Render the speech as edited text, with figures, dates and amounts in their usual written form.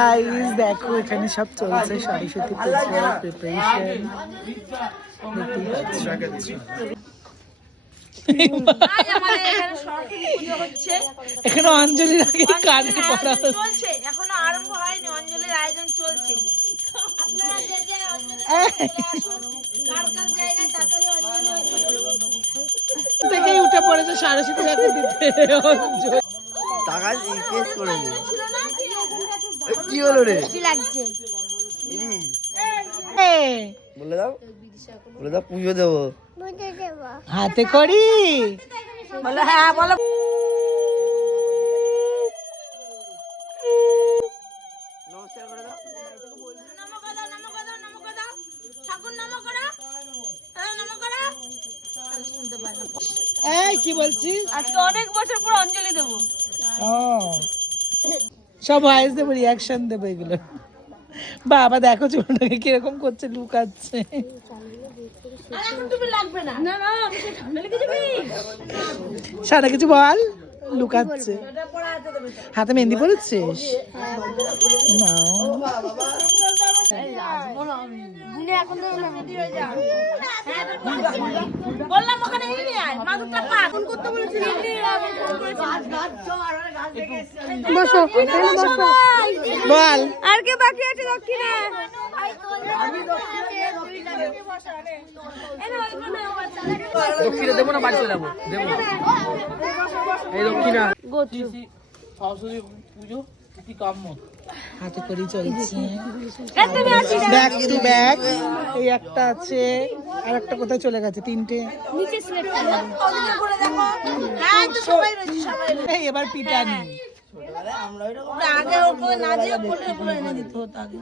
Guys দেখো এখানে সব চলছে সরস্বতী পূজার প্রিপারেশন এখানে অঞ্জলির আগে কানে পড়া চলছে, এখনো আরম্ভ হয়নি, অঞ্জলির আয়োজন চলছে। থেকেই উঠে পড়েছে সরস্বতী ঠাকুর দিতে টাকা কেস করে দে। কি হলো রে? কি লাগছে? বলে দাও, বলে দাও পুজো দেবো। হাতে করি বলো হ্যাঁ বলো। নমস্কার করে দাও। এই কি বলছিস? আজকে অনেক বছর পর অঞ্জলি দেবো। ও সব ভয়েস দেবো, রিয়াকশন দেবো এগুলো। বাবা দেখো ছোটটাকে কিরকম করছে, লুকাচ্ছে। সারা কিছু বল, লুকাচ্ছে। হাতে মেহেন্দি পড়েছিস? বললাম ওখানে নিয়ে আয়, মাদুরটা পা ফোন করতে বলেছিলি। বসো বল আর কে বাকি আছে দক্ষিণে? দক্ষিণে দেবো না বাড়ি চলে যাবো? দেবো। এই দক্ষিণা সরস্বতী পুজো কি কাম্য হাতে করেই চলছে। ব্যাক টু ব্যাক, এই একটা আছে, আর একটা কোথায় চলে গেছে? তিনটে। এই এবার পিটানি। আগে ওকে না দিয়ে এনে দিত আগে।